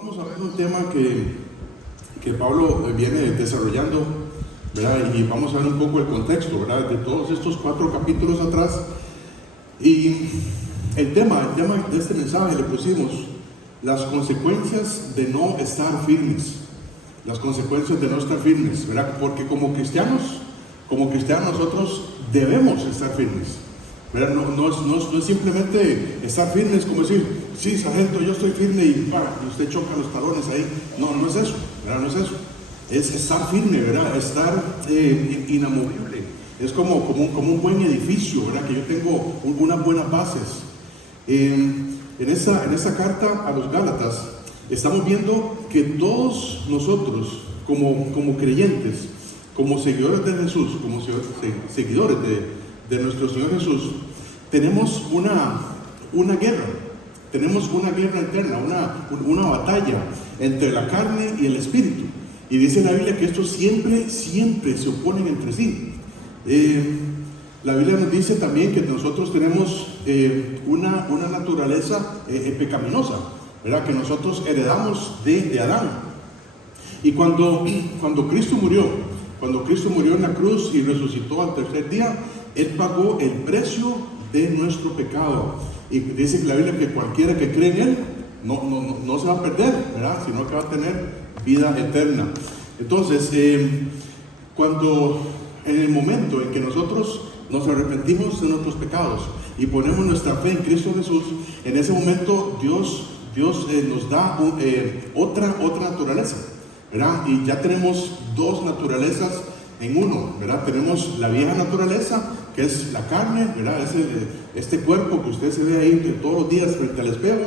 Vamos a ver un tema que Pablo viene desarrollando, ¿verdad? Y vamos a ver un poco el contexto, ¿verdad? De todos estos 4 capítulos atrás. Y el tema de este mensaje le pusimos las consecuencias de no estar firmes. Las consecuencias de no estar firmes, ¿verdad? Porque como cristianos nosotros debemos estar firmes, ¿verdad? No es simplemente estar firmes como decir, sí, sargento, yo estoy firme y usted choca los talones ahí. No es eso, ¿verdad? No es eso. Es estar firme, ¿verdad? Estar inamovible. Es como un buen edificio, ¿verdad? Que yo tengo unas buenas bases. En esa carta a los Gálatas estamos viendo que todos nosotros como creyentes, como seguidores de Jesús, como seguidores de nuestro Señor Jesús, tenemos una guerra. Tenemos una guerra interna, una batalla entre la carne y el espíritu. Y dice la Biblia que estos siempre se oponen entre sí. La Biblia nos dice también que nosotros tenemos una naturaleza pecaminosa, ¿verdad? Que nosotros heredamos de Adán. Y cuando Cristo murió en la cruz y resucitó al tercer día, Él pagó el precio de nuestro pecado. Y dice la Biblia que cualquiera que cree en Él no se va a perder, ¿verdad? Sino que va a tener vida eterna. Entonces, cuando en el momento en que nosotros nos arrepentimos de nuestros pecados y ponemos nuestra fe en Cristo Jesús, en ese momento Dios nos da otra naturaleza, ¿verdad? Y ya tenemos 2 naturalezas en uno, ¿verdad? Tenemos la vieja naturaleza, que es la carne, ¿verdad? Es este cuerpo que usted se ve ahí todos los días frente al espejo,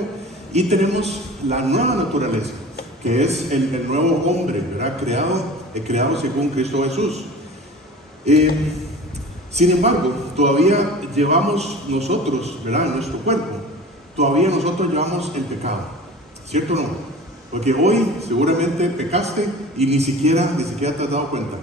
y tenemos la nueva naturaleza, que es el nuevo hombre, ¿verdad? Creado según Cristo Jesús. Sin embargo, todavía llevamos nosotros, ¿verdad? En nuestro cuerpo, todavía nosotros llevamos el pecado, ¿cierto o no? Porque hoy seguramente pecaste y ni siquiera te has dado cuenta.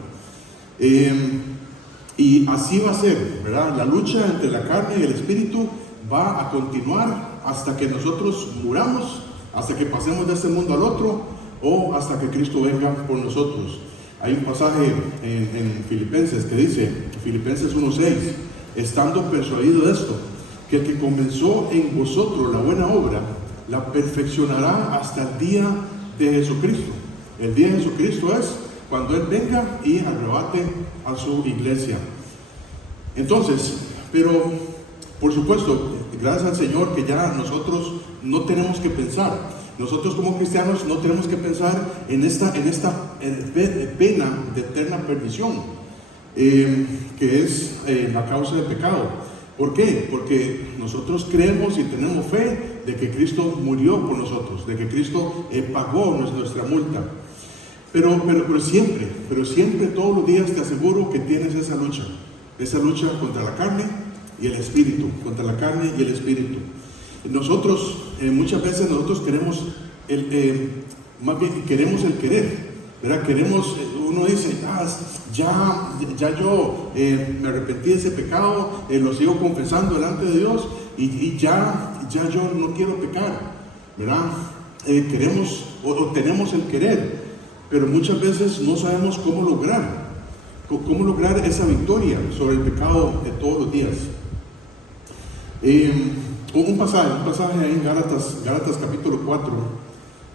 Y así va a ser, ¿verdad? La lucha entre la carne y el espíritu va a continuar hasta que nosotros muramos, hasta que pasemos de este mundo al otro, o hasta que Cristo venga por nosotros. Hay un pasaje en Filipenses que dice, Filipenses 1:6, estando persuadido de esto, que el que comenzó en vosotros la buena obra, la perfeccionará hasta el día de Jesucristo. El día de Jesucristo es cuando Él venga y arrebate a su iglesia. Entonces, pero por supuesto, gracias al Señor que ya nosotros no tenemos que pensar. Nosotros como cristianos no tenemos que pensar en esta pena de eterna perdición, que es la causa del pecado. ¿Por qué? Porque nosotros creemos y tenemos fe de que Cristo murió por nosotros, de que Cristo pagó nuestra multa. Pero siempre, todos los días te aseguro que tienes esa lucha contra la carne y el espíritu, contra la carne y el espíritu. Nosotros, muchas veces nosotros queremos más bien queremos el querer, ¿verdad? Uno dice, ya yo me arrepentí de ese pecado, lo sigo confesando delante de Dios y ya yo no quiero pecar, ¿verdad? Queremos o tenemos el querer, pero muchas veces no sabemos cómo lograr esa victoria sobre el pecado de todos los días. Un pasaje ahí en Gálatas capítulo 4,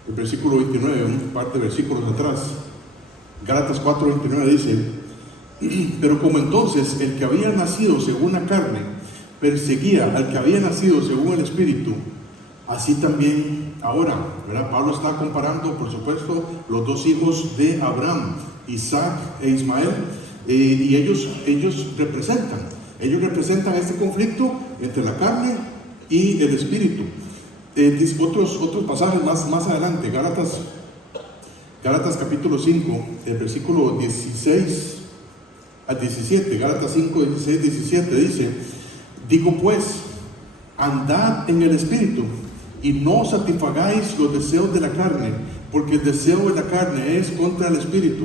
el versículo 29, un par de versículos atrás. Gálatas 4:29 dice, pero como entonces el que había nacido según la carne perseguía al que había nacido según el espíritu, así también ahora, ¿verdad? Pablo está comparando, por supuesto, los 2 hijos de Abraham, Isaac e Ismael, y ellos representan este conflicto entre la carne y el espíritu. Otros pasajes más adelante, Gálatas capítulo 5, el versículo 16 a 17, Gálatas 5, 16, 17 dice, digo pues, andad en el espíritu y no satisfagáis los deseos de la carne, porque el deseo de la carne es contra el espíritu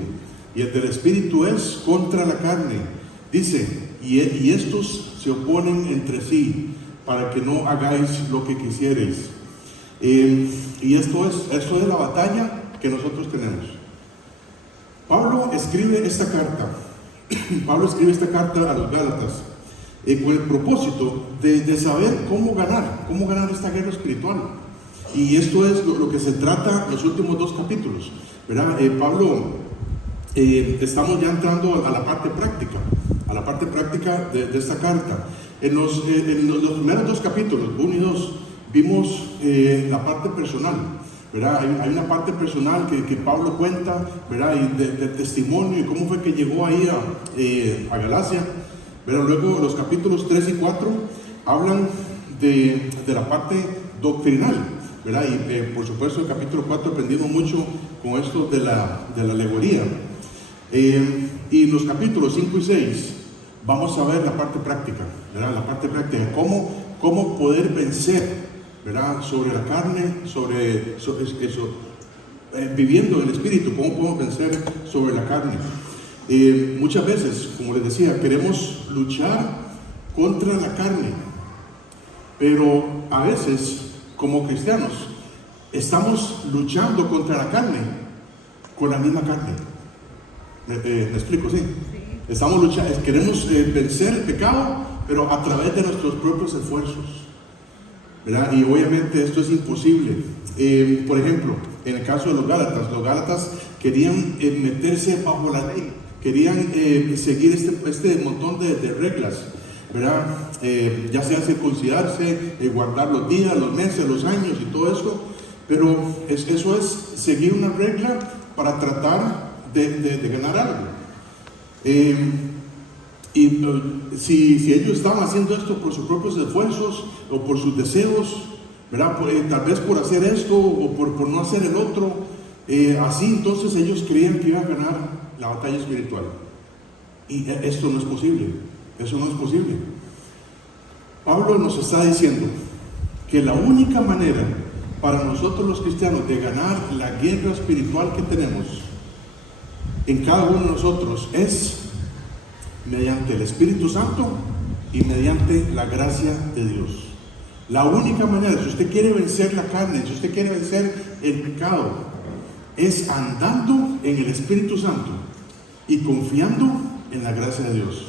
y el del espíritu es contra la carne. Dice, y estos se oponen entre sí para que no hagáis lo que quisierais. Y esto es la batalla que nosotros tenemos. Pablo escribe esta carta a los Gálatas con el propósito de saber cómo ganar esta guerra espiritual. Y esto es lo que se trata los últimos 2 capítulos, ¿verdad? Pablo, estamos ya entrando a la parte práctica de esta carta. En los primeros 2 capítulos, 1 y 2, vimos la parte personal, ¿verdad? Hay una parte personal que Pablo cuenta, ¿verdad? Y de testimonio y cómo fue que llegó ahí a Galacia. Pero luego los capítulos 3 y 4 hablan de la parte doctrinal, ¿verdad? Y por supuesto el capítulo 4 aprendimos mucho con esto de la alegoría. Y en los capítulos 5 y 6 vamos a ver la parte práctica, ¿verdad? La parte práctica, cómo poder vencer, ¿verdad? Sobre la carne, sobre eso, viviendo en el espíritu, cómo podemos vencer sobre la carne. Muchas veces, como les decía, queremos luchar contra la carne, pero a veces, como cristianos, estamos luchando contra la carne con la misma carne. ¿Me explico? ¿Sí? Estamos luchando, queremos vencer el pecado, pero a través de nuestros propios esfuerzos, ¿verdad? Y obviamente esto es imposible. Por ejemplo, en el caso de los Gálatas querían meterse bajo la ley, querían seguir este montón de reglas, ¿verdad? Ya sea circuncidarse, guardar los días, los meses, los años y todo eso, pero eso es seguir una regla para tratar de ganar algo. Si ellos estaban haciendo esto por sus propios esfuerzos o por sus deseos, ¿verdad? Tal vez por hacer esto o por no hacer el otro, así entonces ellos creían que iban a ganar la batalla espiritual. Y esto no es posible. Eso no es posible. Pablo nos está diciendo que la única manera para nosotros los cristianos de ganar la guerra espiritual que tenemos en cada uno de nosotros es mediante el Espíritu Santo y mediante la gracia de Dios. La única manera, si usted quiere vencer la carne, si usted quiere vencer el pecado, es andando en el Espíritu Santo y confiando en la gracia de Dios.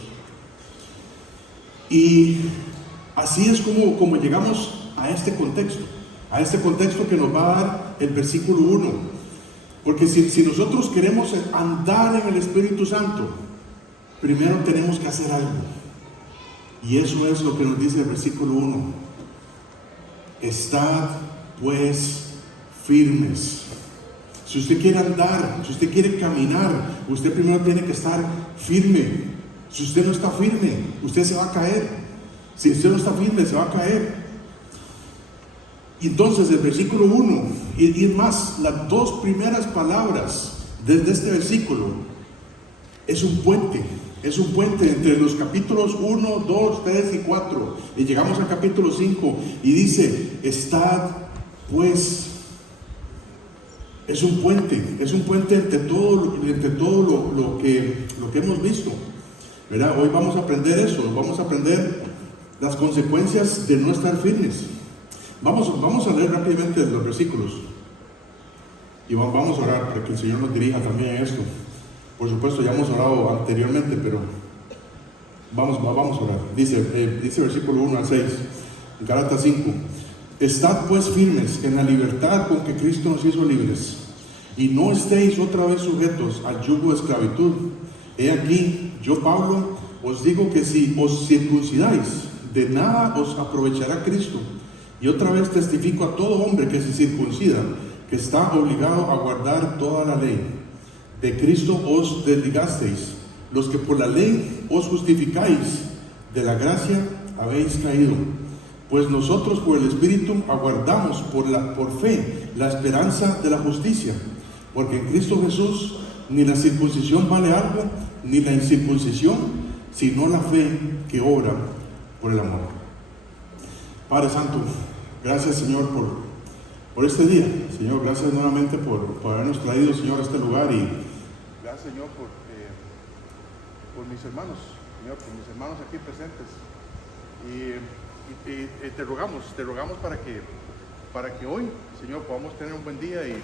Y así es como llegamos a este contexto que nos va a dar el versículo 1. Porque si nosotros queremos andar en el Espíritu Santo, primero tenemos que hacer algo. Y eso es lo que nos dice el versículo 1. Estad pues firmes. Si usted quiere andar, si usted quiere caminar, usted primero tiene que estar firme. Si usted no está firme, usted se va a caer. Si usted no está firme, se va a caer. Y entonces el versículo 1, y más, las 2 primeras palabras de este versículo, es un puente entre los capítulos 1, 2, 3 y 4. Y llegamos al capítulo 5 y dice, estad pues. Es un puente entre todo lo que hemos visto, ¿verdad? Hoy vamos a aprender eso, vamos a aprender las consecuencias de no estar firmes. Vamos a leer rápidamente los versículos y vamos a orar para que el Señor nos dirija también a esto. Por supuesto, ya hemos orado anteriormente, pero vamos a orar. Dice versículo 1 al 6, en Gálatas 5. Estad pues firmes en la libertad con que Cristo nos hizo libres, y no estéis otra vez sujetos al yugo de esclavitud. He aquí, yo Pablo, os digo que si os circuncidáis, de nada os aprovechará Cristo. Y otra vez testifico a todo hombre que se circuncida, que está obligado a guardar toda la ley. De Cristo os desligasteis, los que por la ley os justificáis, de la gracia habéis caído. Pues nosotros por el Espíritu aguardamos por fe la esperanza de la justicia. Porque en Cristo Jesús ni la circuncisión vale algo, ni la incircuncisión, sino la fe que obra por el amor. Padre Santo, gracias Señor por este día. Señor, gracias nuevamente por habernos traído, Señor, a este lugar. Y gracias, Señor, por mis hermanos, Señor, por mis hermanos aquí presentes. Y te rogamos para que para que hoy, Señor, podamos tener un buen día y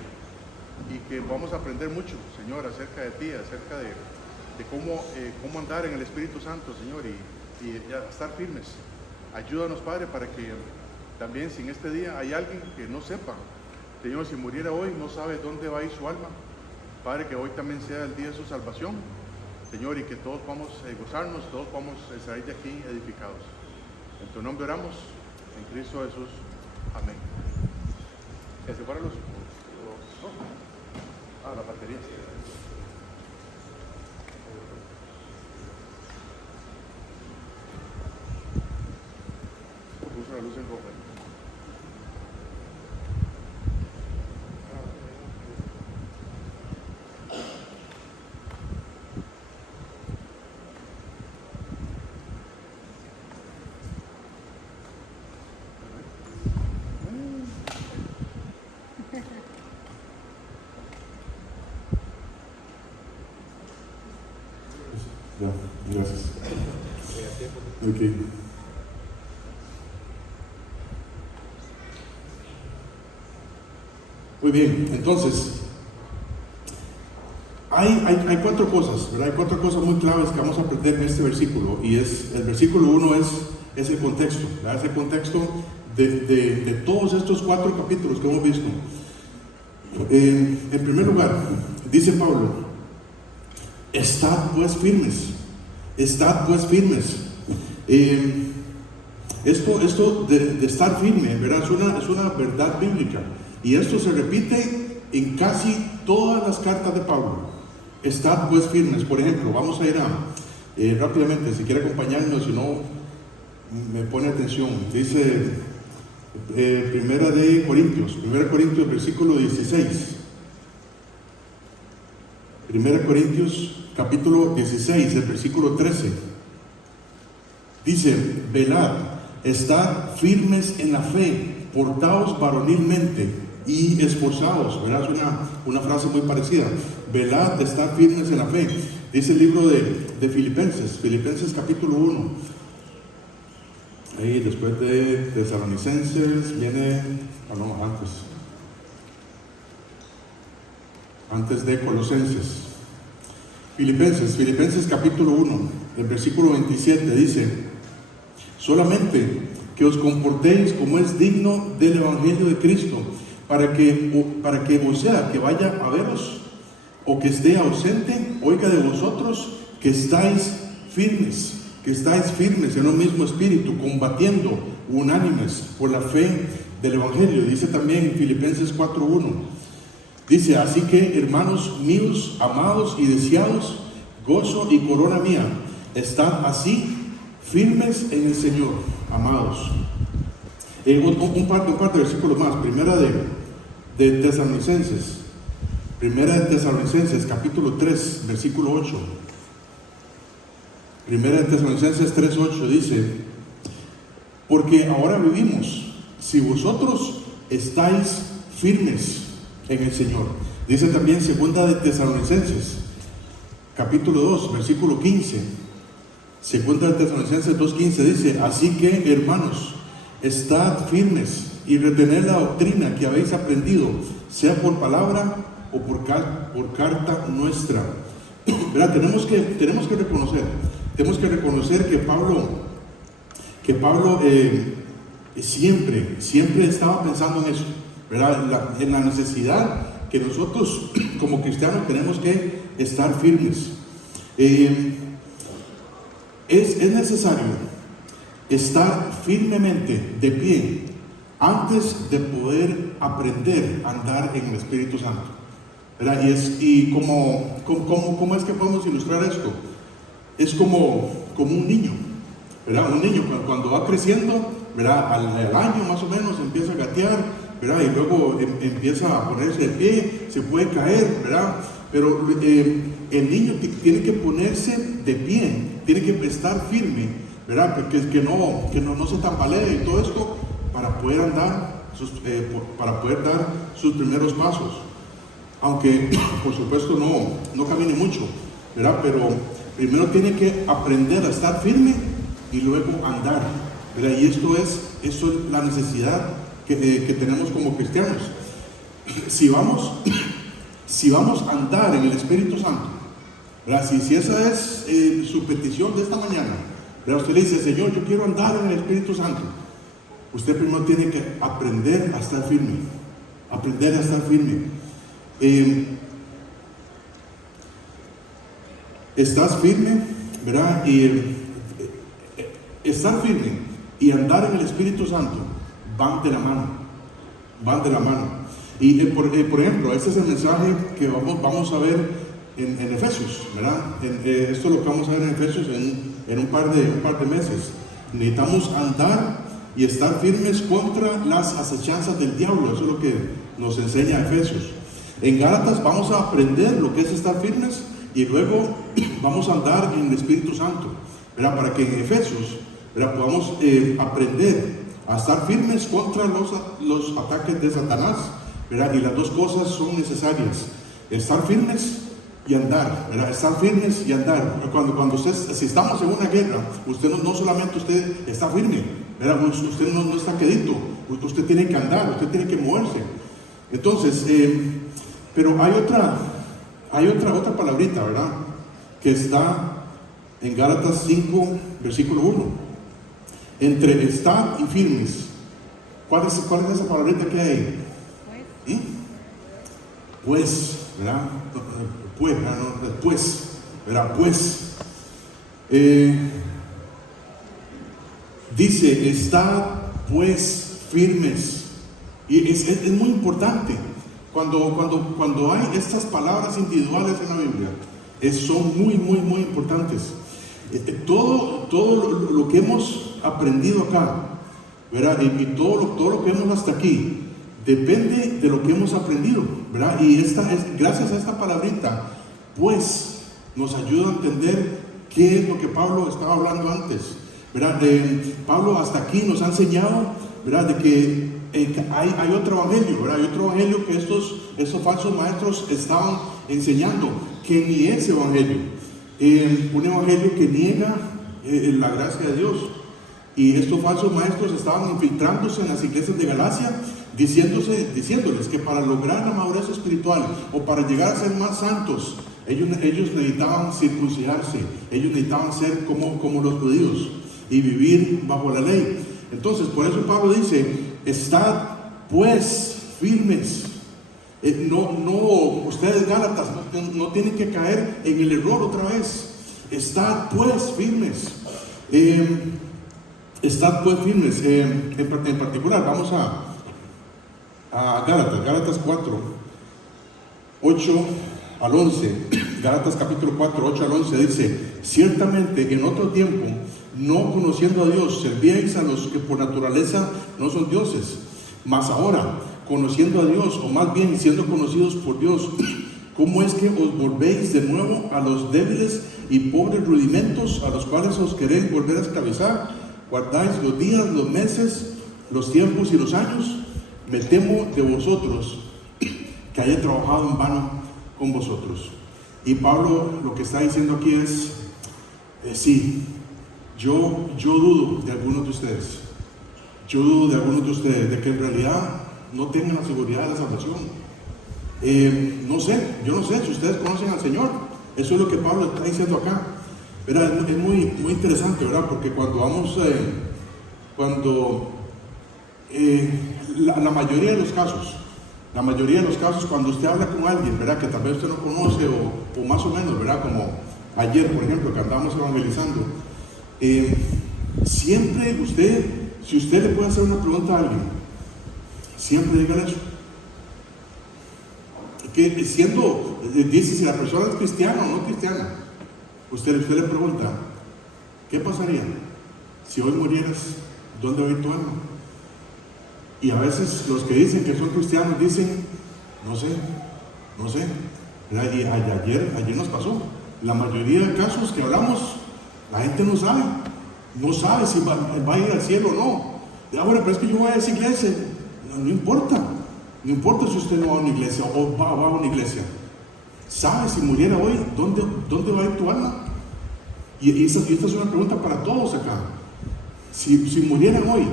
que vamos a aprender mucho, Señor, acerca de ti, acerca de cómo andar en el Espíritu Santo, Señor, y estar firmes. Ayúdanos, Padre, para que también si en este día hay alguien que no sepa, Señor, si muriera hoy, no sabe dónde va a ir su alma, Padre, que hoy también sea el día de su salvación, Señor, y que todos podamos gozarnos, todos podamos salir de aquí edificados. En tu nombre oramos, en Cristo Jesús. Amén. ¿Se separan los? La batería. Puso la luz en roja. Ya, gracias. Okay. Muy bien, entonces, hay cuatro cosas, ¿verdad? Hay cuatro cosas muy claves que vamos a aprender en este versículo, y el versículo 1 es el contexto, ¿verdad? Es el contexto de todos estos 4 capítulos que hemos visto. En primer lugar, dice Pablo, estad pues firmes, estad pues firmes. Esto de estar firme, ¿verdad? Es una verdad bíblica, y esto se repite en casi todas las cartas de Pablo. Estad pues firmes. Por ejemplo, vamos a ir rápidamente, si quiere acompañarnos, si no me pone atención. Dice Primera Corintios versículo 16. Primera Corintios capítulo 16, el versículo 13. Dice, velad, estad firmes en la fe, portaos varonilmente y esforzaos. ¿Verdad? Es una frase muy parecida. Velad, estad firmes en la fe. Dice el libro de Filipenses capítulo 1. Ahí después de Tesalonicenses viene, antes de Colosenses. Filipenses capítulo 1, el versículo 27 dice, solamente que os comportéis como es digno del Evangelio de Cristo, para que o sea que vaya a veros o que esté ausente, oiga de vosotros que estáis firmes en un mismo espíritu, combatiendo unánimes por la fe del Evangelio. Dice también en Filipenses 4:1, dice, así que hermanos míos, amados y deseados, gozo y corona mía, estad así firmes en el Señor, amados. Un par de versículos más. Primera de Tesalonicenses capítulo 3 versículo 8. Primera de Tesalonicenses 3:8 dice, porque ahora vivimos si vosotros estáis firmes en el Señor. Dice también segunda de Tesalonicenses capítulo 2 versículo 15. Segunda de Tesalonicenses 2:15 dice, así que hermanos, estad firmes y retened la doctrina que habéis aprendido, sea por palabra o por carta nuestra. ¿Verdad? Tenemos que reconocer que Pablo siempre estaba pensando en eso, ¿verdad? En la necesidad que nosotros como cristianos tenemos que estar firmes. Es necesario estar firmemente de pie antes de poder aprender a andar en el Espíritu Santo, ¿verdad? ¿Cómo es que podemos ilustrar esto? Es como un niño, ¿verdad? Un niño cuando va creciendo, ¿verdad? Al año más o menos empieza a gatear, ¿verdad? Y luego empieza a ponerse de pie, se puede caer, ¿verdad? Pero el niño tiene que ponerse de pie, tiene que estar firme, ¿verdad? Porque que no se tambalee y todo esto para poder andar, para poder dar sus primeros pasos. Aunque por supuesto no camine mucho, ¿verdad? Pero primero tiene que aprender a estar firme y luego andar, ¿verdad? Y esto es la necesidad que tenemos como cristianos. Si vamos a andar en el Espíritu Santo, ¿verdad? Si esa es su petición de esta mañana, ¿verdad? Usted le dice: Señor, yo quiero andar en el Espíritu Santo. Usted primero tiene que aprender a estar firme. Aprender a estar firme. Estás firme, ¿verdad? Y estar firme y andar en el Espíritu Santo van de la mano. Van de la mano. Y por ejemplo, este es el mensaje que vamos a ver en Efesios, ¿verdad? Esto es lo que vamos a ver en Efesios en un par de meses. Necesitamos andar y estar firmes contra las acechanzas del diablo. Eso es lo que nos enseña Efesios. En Gálatas vamos a aprender lo que es estar firmes y luego vamos a andar en el Espíritu Santo, ¿verdad? Para que en Efesios, ¿verdad?, podamos aprender a estar firmes contra los ataques de Satanás, ¿verdad? Y las dos cosas son necesarias: estar firmes y andar, ¿verdad? Estar firmes y andar. Cuando si estamos en una guerra, usted no solamente usted está firme, ¿verdad? Usted no está quedito, usted tiene que andar, usted tiene que moverse. Entonces, pero hay otra palabrita, ¿verdad?, que está en Gálatas 5, versículo 1. Entre estar y firmes. ¿Cuál es esa palabrita que hay ahí? Pues, ¿verdad? Pues. Dice: estad pues firmes. Y es muy importante cuando hay estas palabras individuales en la Biblia, son muy importantes. Todo lo que hemos aprendido acá, ¿verdad? Y todo lo que vemos hasta aquí depende de lo que hemos aprendido, ¿verdad? Y gracias a esta palabrita, pues, nos ayuda a entender qué es lo que Pablo estaba hablando antes, ¿verdad? Pablo hasta aquí nos ha enseñado, ¿verdad?, de que hay otro evangelio, ¿verdad? Hay otro evangelio que estos falsos maestros estaban enseñando, que ni es evangelio. Un evangelio que niega la gracia de Dios. Y estos falsos maestros estaban infiltrándose en las iglesias de Galacia, diciéndoles que para lograr la madurez espiritual o para llegar a ser más santos, ellos necesitaban circuncidarse, ellos necesitaban ser como los judíos y vivir bajo la ley. Entonces, por eso Pablo dice: estad pues firmes. Ustedes, Gálatas, no tienen que caer en el error otra vez. Estad pues firmes. Estad pues firmes. En particular, vamos a Gálatas 4, 8 al 11. Gálatas capítulo 4, 8 al 11 dice: ciertamente en otro tiempo, no conociendo a Dios, servíais a los que por naturaleza no son dioses. Mas ahora, conociendo a Dios, o más bien siendo conocidos por Dios, ¿cómo es que os volvéis de nuevo a los débiles y pobres rudimentos a los cuales os queréis volver a esclavizar? Guardáis los días, los meses, los tiempos y los años. Me temo de vosotros que haya trabajado en vano con vosotros. Y Pablo lo que está diciendo aquí es: sí, yo dudo de algunos de ustedes. Yo dudo de algunos de ustedes de que en realidad no tengan la seguridad de la salvación. Yo no sé si ustedes conocen al Señor. Eso es lo que Pablo está diciendo acá. ¿Verdad? Es muy interesante, ¿verdad? Porque cuando vamos, la mayoría de los casos, cuando usted habla con alguien, ¿verdad?, que tal vez usted no conoce o más o menos, ¿verdad?, como ayer, por ejemplo, que andamos evangelizando, siempre si usted le puede hacer una pregunta a alguien, siempre digan eso. Que dice si la persona es cristiana o no cristiana, usted le pregunta: ¿qué pasaría si hoy murieras? ¿Dónde va a ir tu alma? Y a veces los que dicen que son cristianos dicen: no sé. Y ayer nos pasó. La mayoría de casos que hablamos, la gente no sabe si va a ir al cielo o no. Bueno, pero es que yo voy a esa iglesia. No importa si usted no va a una iglesia o va a una iglesia. ¿Sabe si muriera hoy dónde va a ir tu alma? Y esta es una pregunta para todos acá. Si murieran hoy,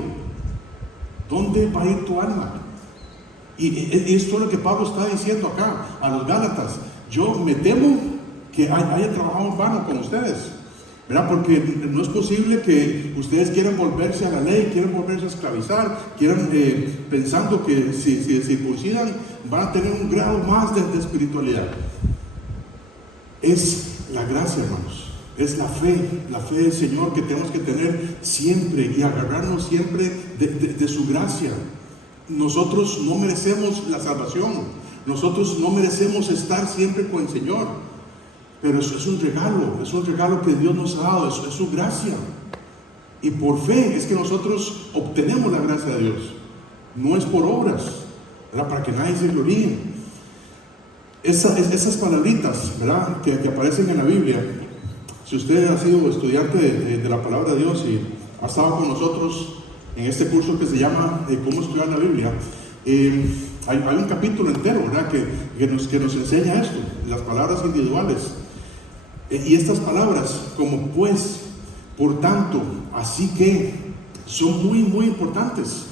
¿Dónde va a ir tu alma? Y esto es lo que Pablo está diciendo acá a los Gálatas. Yo me temo que haya trabajado en vano con ustedes, ¿verdad? Porque no es posible que ustedes quieran volverse a la ley, quieran volverse a esclavizar, quieran pensando que si se circuncidan van a tener un grado más de espiritualidad. Es la gracia, hermanos. Es la fe del Señor que tenemos que tener siempre y agarrarnos siempre de su gracia. Nosotros no merecemos la salvación, nosotros no merecemos estar siempre con el Señor, pero eso es un regalo que Dios nos ha dado, eso es su gracia. Y por fe es que nosotros obtenemos la gracia de Dios, no es por obras, ¿verdad? Para que nadie se gloríe. Esas palabritas, ¿verdad? que aparecen en la Biblia. Si usted ha sido estudiante de la palabra de Dios y ha estado con nosotros en este curso que se llama ¿Cómo estudiar la Biblia? Hay un capítulo entero, ¿verdad? que nos enseña esto, las palabras individuales. Y estas palabras, como pues, por tanto, así que, son muy, muy importantes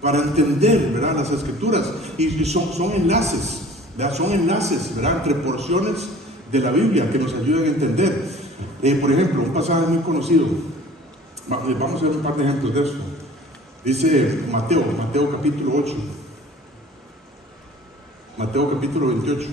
para entender, ¿verdad? Las Escrituras. Y son enlaces, ¿verdad? Son enlaces, ¿verdad? Entre porciones de la Biblia que nos ayudan a entender. Por ejemplo, un pasaje muy conocido. Vamos a ver un par de ejemplos de esto. Dice Mateo capítulo 8. Mateo capítulo 28.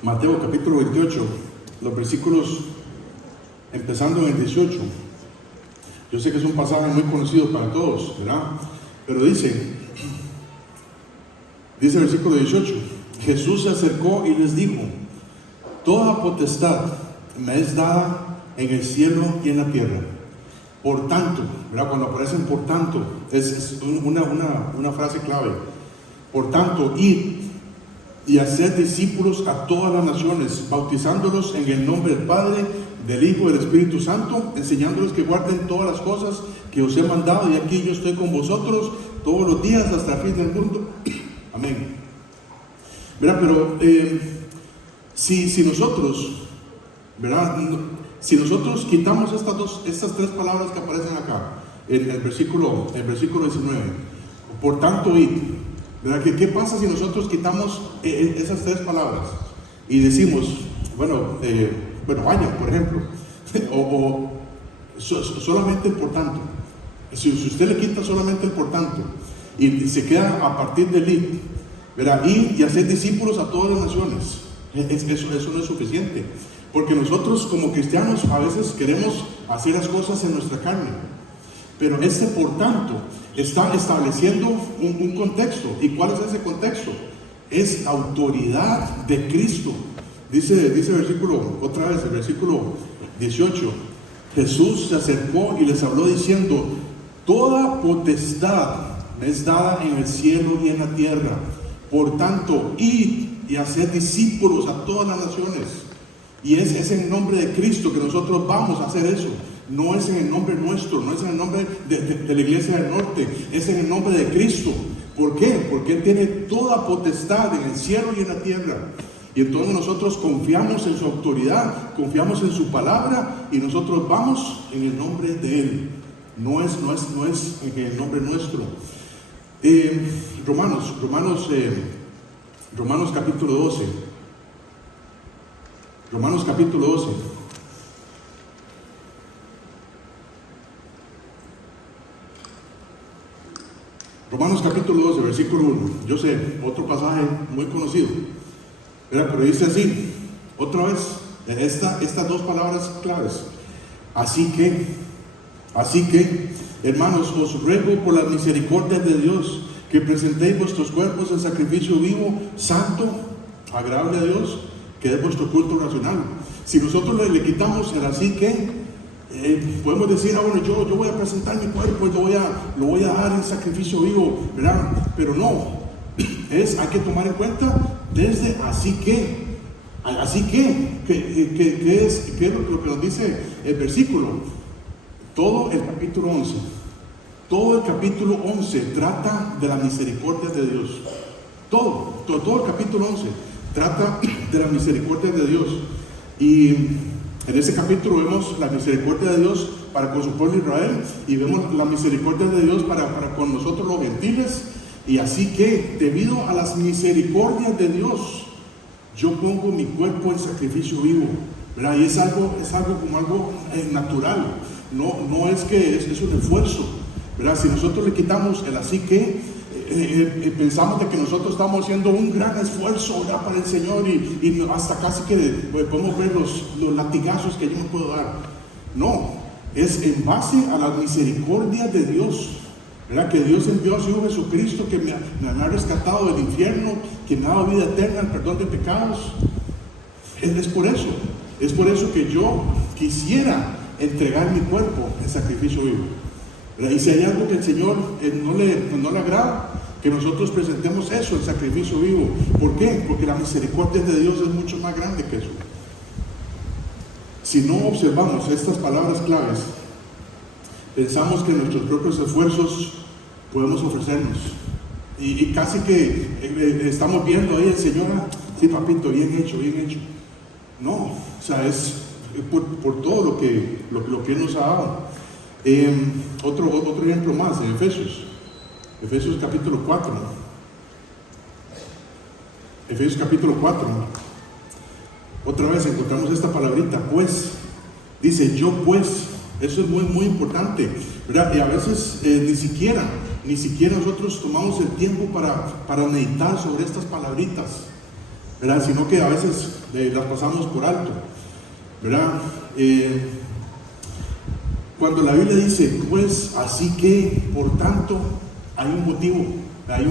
Mateo capítulo 28, los versículos empezando en el 18. Yo sé que es un pasaje muy conocido para todos, ¿verdad? Pero dice el versículo 18, Jesús se acercó y les dijo, toda potestad me es dada en el cielo y en la tierra. Por tanto, ¿verdad? Cuando aparecen por tanto, es una frase clave. Por tanto, id y hacer discípulos a todas las naciones, bautizándolos en el nombre del Padre, del Hijo y del Espíritu Santo, enseñándoles que guarden todas las cosas que os he mandado, y aquí yo estoy con vosotros todos los días hasta el fin del mundo. Amén. ¿Verdad? Pero si nosotros, ¿verdad? Si nosotros quitamos estas tres palabras que aparecen acá, en el versículo 19, por tanto, id, ¿verdad? ¿Qué pasa si nosotros quitamos esas tres palabras y decimos, bueno, vayan, por ejemplo, o solamente el por tanto? Si usted le quita solamente el por tanto y se queda a partir del id, ¿verdad? Ir y hacer discípulos a todas las naciones, eso no es suficiente, porque nosotros como cristianos a veces queremos hacer las cosas en nuestra carne, pero ese por tanto está estableciendo un contexto. ¿Y cuál es ese contexto? Es la autoridad de Cristo. Dice el versículo, otra vez el versículo 18, Jesús se acercó y les habló diciendo, toda potestad me es dada en el cielo y en la tierra. Por tanto, id y haced discípulos a todas las naciones. Y es en el nombre de Cristo que nosotros vamos a hacer eso. No es en el nombre nuestro, no es en el nombre de la Iglesia del Norte, es en el nombre de Cristo. ¿Por qué? Porque Él tiene toda potestad en el cielo y en la tierra. Y entonces nosotros confiamos en su autoridad, confiamos en su palabra, y nosotros vamos en el nombre de Él. No es en el nombre nuestro. Romanos capítulo 12. Romanos capítulo 12. Romanos capítulo 12, versículo 1. Yo sé, otro pasaje muy conocido, pero dice así, otra vez, estas dos palabras claves. Así que, hermanos, os ruego por las misericordias de Dios, que presentéis vuestros cuerpos en sacrificio vivo, santo, agradable a Dios, que es vuestro culto racional. Si nosotros le quitamos el así que, podemos decir, bueno, yo voy a presentar mi cuerpo y lo voy a dar en sacrificio vivo, ¿verdad? Pero no, hay que tomar en cuenta desde ¿qué es lo que nos dice el versículo? Todo el capítulo 11 trata de la misericordia de Dios. Todo el capítulo 11 trata de la misericordia de Dios. Y en ese capítulo vemos la misericordia de Dios para con su pueblo Israel, y vemos la misericordia de Dios para con nosotros los gentiles. Y así que, debido a las misericordias de Dios, yo pongo mi cuerpo en sacrificio vivo, ¿verdad? Y es algo como algo natural, no es que es un esfuerzo, ¿verdad? Si nosotros le quitamos el así que, pensamos de que nosotros estamos haciendo un gran esfuerzo, ¿verdad?, para el Señor, y hasta casi que podemos ver los latigazos que yo me puedo dar. No, es en base a la misericordia de Dios, ¿verdad? Que Dios envió a su Hijo Jesucristo, que me ha rescatado del infierno, que me ha dado vida eterna, el perdón de pecados. Es por eso que yo quisiera entregar mi cuerpo en sacrificio vivo, ¿verdad? Y si hay algo que el Señor no le agrada, que nosotros presentemos eso, el sacrificio vivo. ¿Por qué? Porque la misericordia de Dios es mucho más grande que eso. Si no observamos estas palabras claves, pensamos que nuestros propios esfuerzos podemos ofrecernos. Y casi que estamos viendo ahí el Señor, sí, papito, bien hecho. No, o sea, es por todo lo que Él nos ha dado. Otro ejemplo más, en Efesios capítulo 4. Efesios capítulo 4. Otra vez encontramos esta palabrita, pues. Dice, yo pues. Eso es muy, muy importante, ¿verdad? Y a veces ni siquiera nosotros tomamos el tiempo para meditar sobre estas palabritas, ¿verdad? Sino que a veces las pasamos por alto, ¿verdad? Cuando la Biblia dice, pues, así que, por tanto, hay un motivo, hay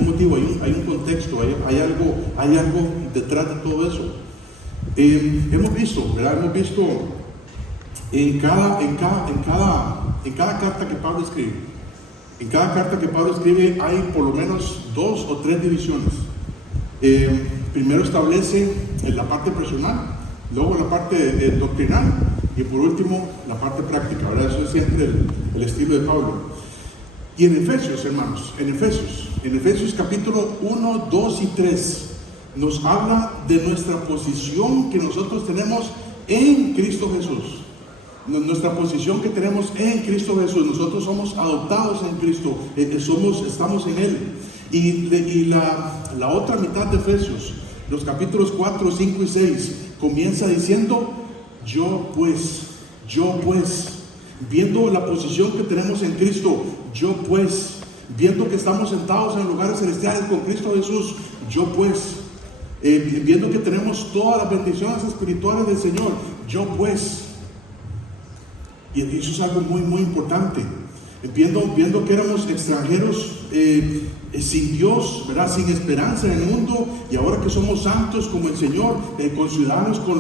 un contexto, hay algo detrás de todo eso. Hemos visto, ¿verdad? En cada carta que Pablo escribe, hay por lo menos 2 o 3 divisiones. Primero establece la parte personal, luego la parte doctrinal, y por último la parte práctica, ¿verdad? Eso es siempre el estilo de Pablo. Y en Efesios, hermanos, en Efesios capítulo 1, 2 y 3, nos habla de nuestra posición que nosotros tenemos en Cristo Jesús. Nuestra posición que tenemos en Cristo Jesús. Nosotros somos adoptados en Cristo, estamos en Él. Y la otra mitad de Efesios, los capítulos 4, 5 y 6, comienza diciendo, yo pues, viendo la posición que tenemos en Cristo, yo pues, viendo que estamos sentados en lugares celestiales con Cristo Jesús, yo pues, viendo que tenemos todas las bendiciones espirituales del Señor, yo pues. Y eso es algo muy, muy importante. Viendo que éramos extranjeros sin Dios, ¿verdad? Sin esperanza en el mundo, y ahora que somos santos como el Señor, conciudadanos con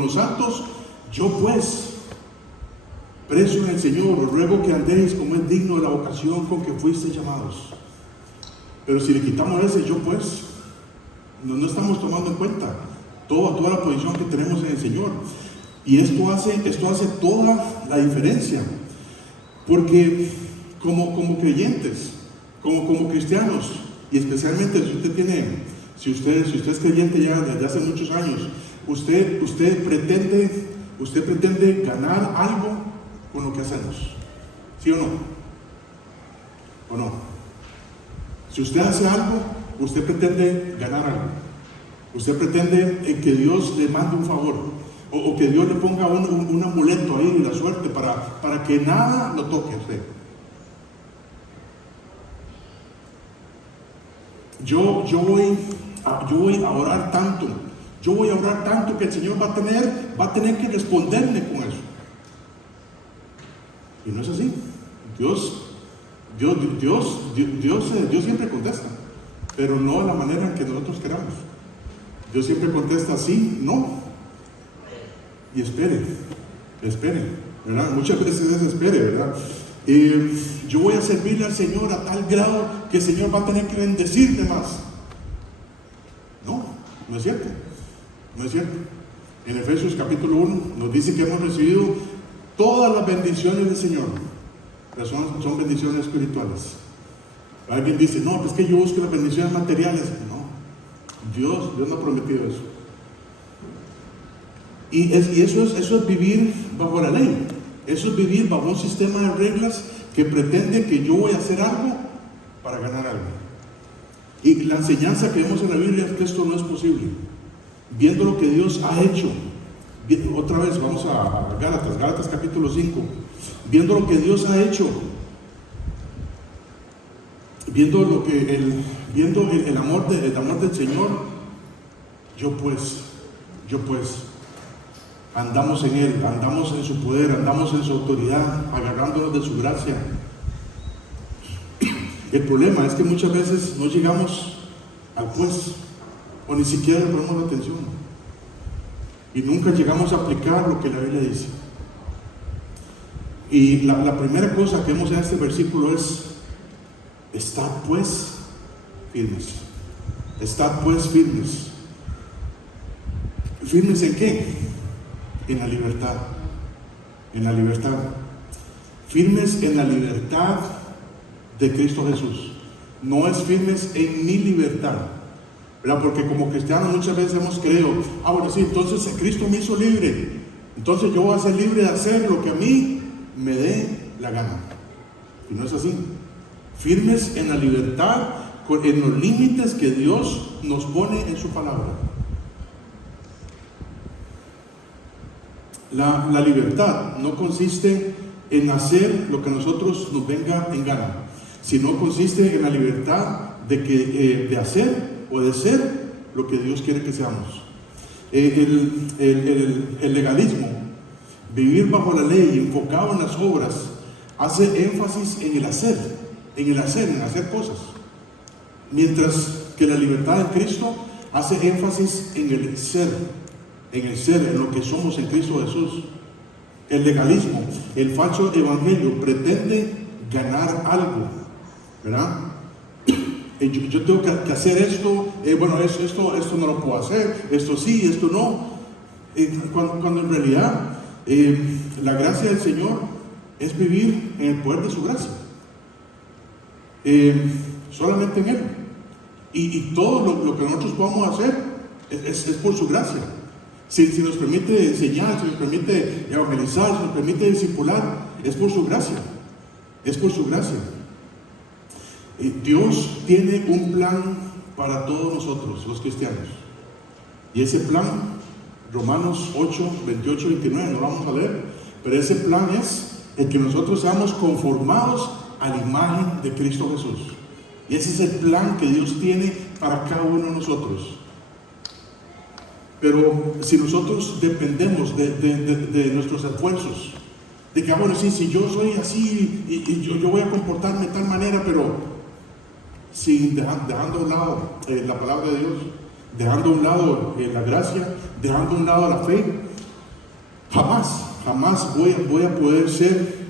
los santos, yo pues, preso en el Señor, os ruego que andéis como es digno de la vocación con que fuisteis llamados. Pero si le quitamos ese yo pues, no estamos tomando en cuenta toda la posición que tenemos en el Señor. Y esto hace toda la diferencia, porque como creyentes, como cristianos, y especialmente si usted es creyente ya desde hace muchos años, usted pretende ganar algo con lo que hacemos, ¿sí o no? ¿O no? Si usted hace algo, usted pretende ganar algo, usted pretende que Dios le mande un favor, o que Dios le ponga un amuleto ahí de la suerte para que nada lo toque a usted. Yo voy a orar tanto, que el Señor va a tener que responderme con eso. Y no es así. Dios siempre contesta, pero no de la manera en que nosotros queramos. Dios siempre contesta sí, no. Y espere, ¿verdad? Muchas veces es espere, ¿verdad? Yo voy a servirle al Señor a tal grado que el Señor va a tener que bendecirme más. No es cierto. En Efesios capítulo 1 nos dice que hemos recibido todas las bendiciones del Señor, pero son bendiciones espirituales. Alguien dice, no, es que yo busco las bendiciones materiales. Dios no ha prometido eso. Y eso es vivir bajo la ley. Eso es vivir bajo un sistema de reglas que pretende que yo voy a hacer algo para ganar algo. Y la enseñanza que vemos en la Biblia es que esto no es posible. Viendo lo que Dios ha hecho, otra vez vamos a Gálatas capítulo 5, viendo lo que Dios ha hecho, viendo el amor del Señor, yo pues andamos en Él, andamos en su poder, andamos en su autoridad, agarrándonos de su gracia. El problema es que muchas veces no llegamos al pues, o ni siquiera le ponemos la atención, y nunca llegamos a aplicar lo que la Biblia dice. Y la primera cosa que vemos en este versículo es: estad pues firmes. Estad pues firmes. ¿Firmes en qué? En la libertad. En la libertad. Firmes en la libertad de Cristo Jesús. No es firmes en mi libertad, ¿verdad? Porque como cristianos muchas veces hemos creído: bueno, sí, entonces Cristo me hizo libre, entonces yo voy a ser libre de hacer lo que a mí me dé la gana. Y no es así. Firmes en la libertad, en los límites que Dios nos pone en su palabra. La libertad no consiste en hacer lo que a nosotros nos venga en gana, sino consiste en la libertad de hacer o de ser lo que Dios quiere que seamos. El legalismo, vivir bajo la ley, enfocado en las obras, hace énfasis en hacer cosas, mientras que la libertad en Cristo hace énfasis en el ser, en lo que somos en Cristo Jesús. El legalismo, el falso evangelio, pretende ganar algo, ¿verdad? Yo tengo que hacer esto, esto no lo puedo hacer, esto sí, esto no. Cuando en realidad la gracia del Señor es vivir en el poder de su gracia, solamente en Él. Y todo lo que nosotros podamos hacer es por su gracia. Si nos permite enseñar, si nos permite evangelizar, si nos permite discipular, es por su gracia. Es por su gracia. Dios tiene un plan para todos nosotros, los cristianos. Y ese plan, Romanos 8, 28, 29, no lo vamos a leer, pero ese plan es el que nosotros seamos conformados a la imagen de Cristo Jesús. Y ese es el plan que Dios tiene para cada uno de nosotros. Pero si nosotros dependemos de nuestros esfuerzos, de que, si yo soy así y yo voy a comportarme de tal manera, pero dejando a un lado la palabra de Dios, dejando a un lado la gracia, dejando a un lado la fe, jamás voy a poder ser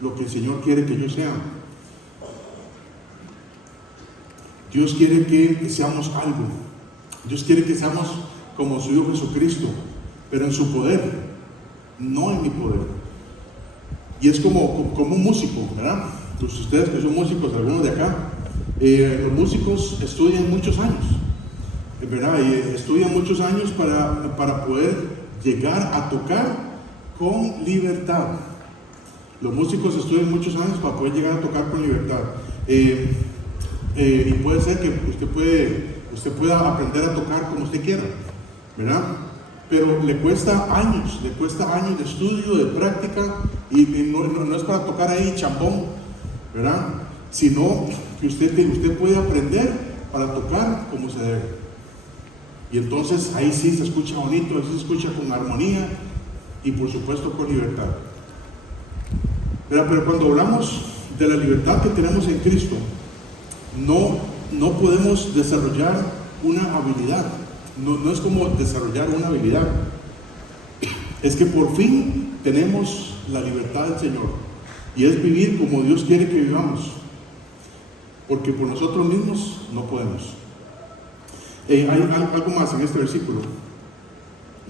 lo que el Señor quiere que yo sea. Dios quiere que seamos algo. Dios quiere que seamos como su Hijo Jesucristo, pero en su poder, no en mi poder. Y es como un músico, ¿verdad? Pues ustedes que son músicos, algunos de acá, los músicos estudian muchos años, ¿verdad? Y estudian muchos años para poder llegar a tocar con libertad. Los músicos estudian muchos años para poder llegar a tocar con libertad. Y puede ser que usted pueda aprender a tocar como usted quiera, ¿verdad? Pero le cuesta años de estudio, de práctica, y no es para tocar ahí chambón, ¿verdad? Sino que usted puede aprender para tocar como se debe. Y entonces ahí sí se escucha bonito, ahí sí se escucha con armonía y por supuesto con libertad. Pero cuando hablamos de la libertad que tenemos en Cristo, no podemos desarrollar una habilidad. No es como desarrollar una habilidad. Es que por fin tenemos la libertad del Señor. Y es vivir como Dios quiere que vivamos. Porque por nosotros mismos no podemos. Hay algo más en este versículo.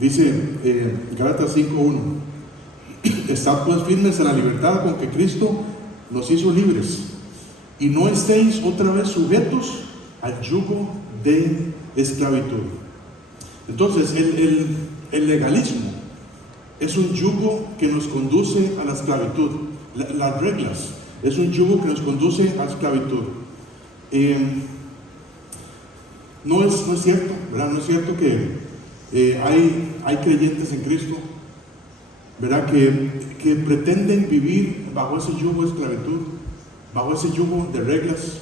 Dice Gálatas 5:1: Estad pues firmes en la libertad con que Cristo nos hizo libres, y no estéis otra vez sujetos al yugo de esclavitud. Entonces, el legalismo es un yugo que nos conduce a la esclavitud. Las reglas es un yugo que nos conduce a la esclavitud. No es cierto, ¿verdad? No es cierto que hay creyentes en Cristo, ¿verdad? Que pretenden vivir bajo ese yugo de esclavitud, bajo ese yugo de reglas,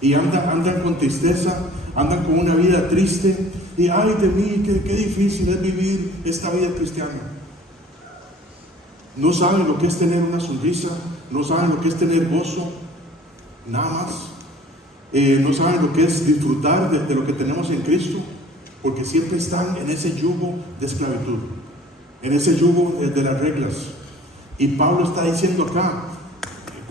y andan con tristeza, andan con una vida triste, y ay de mí, qué difícil es vivir esta vida cristiana. No saben lo que es tener una sonrisa, no saben lo que es tener gozo, nada más. No saben lo que es disfrutar de lo que tenemos en Cristo, porque siempre están en ese yugo de esclavitud, en ese yugo de las reglas. Y Pablo está diciendo acá,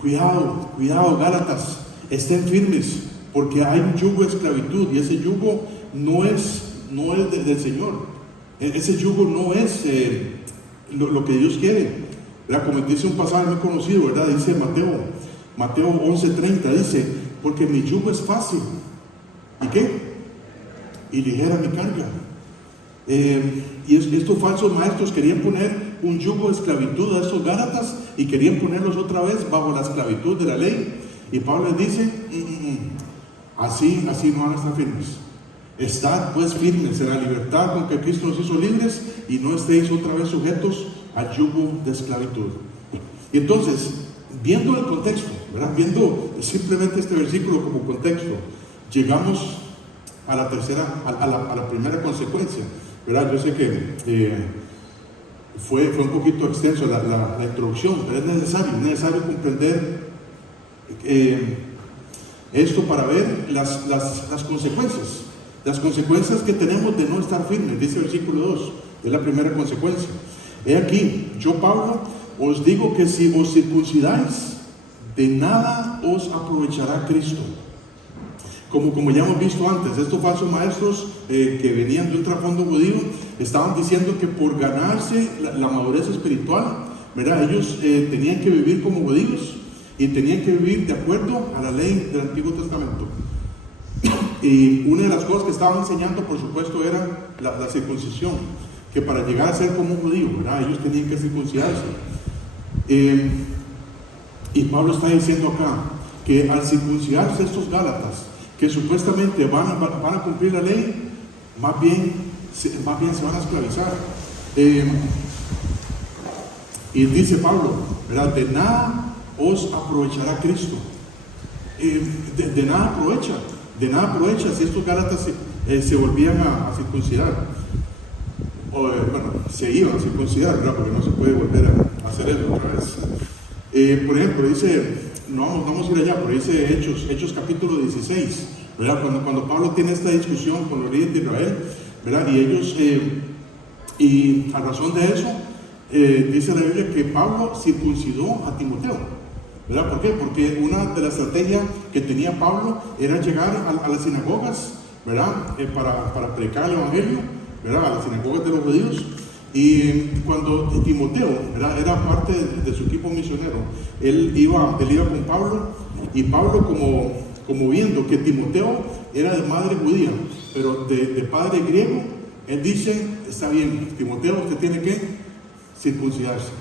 cuidado, Gálatas, estén firmes, porque hay un yugo de esclavitud, y ese yugo no es del Señor. Ese yugo no es lo que Dios quiere, ¿verdad? Como dice un pasaje muy conocido, ¿verdad? Dice Mateo 11:30, dice, porque mi yugo es fácil, ¿y qué? Y ligera mi carga. Y estos falsos maestros querían poner un yugo de esclavitud a estos Gálatas, y querían ponerlos otra vez bajo la esclavitud de la ley. Y Pablo les dice, así no van a estar firmes. Estad pues firmes en la libertad con que Cristo nos hizo libres, y no estéis otra vez sujetos al yugo de esclavitud. Y entonces, viendo el contexto, ¿verdad? Viendo simplemente este versículo como contexto, llegamos a la primera consecuencia, ¿verdad? Yo sé que fue un poquito extenso la introducción, pero es necesario comprender esto para ver las consecuencias que tenemos de no estar firmes. Dice el versículo 2, es la primera consecuencia. He aquí, yo Pablo os digo que si os circuncidáis, de nada os aprovechará Cristo. Como ya hemos visto antes, estos falsos maestros que venían de un trasfondo judío estaban diciendo que por ganarse la madurez espiritual, ¿verdad? Ellos tenían que vivir como judíos, y tenían que vivir de acuerdo a la ley del Antiguo Testamento. Y una de las cosas que estaban enseñando, por supuesto, era la circuncisión, que para llegar a ser como un judío, ¿verdad? Ellos tenían que circuncidarse. Y Pablo está diciendo acá que al circuncidarse estos Gálatas, que supuestamente van a cumplir la ley, más bien se van a esclavizar. Y dice Pablo, ¿verdad? De nada os aprovechará Cristo. De nada aprovecha si estos Gálatas se volvían a circuncidar. Se iban a circuncidar, ¿verdad? Porque no se puede volver a hacer eso otra vez. Por ejemplo, dice, no vamos a ir allá, pero dice Hechos capítulo 16, ¿verdad? Cuando Pablo tiene esta discusión con los líderes de Israel, ¿verdad? Y ellos, y a razón de eso, dice la Biblia que Pablo circuncidó a Timoteo, ¿verdad? ¿Por qué? Porque una de las estrategias que tenía Pablo era llegar a las sinagogas, ¿verdad? Para predicar el evangelio, ¿verdad? A las sinagogas de los judíos. Y cuando Timoteo, ¿verdad?, era parte de su equipo misionero, él iba con Pablo, y Pablo como viendo que Timoteo era de madre judía, pero de padre griego, él dice, está bien, Timoteo, usted tiene que circuncidarse,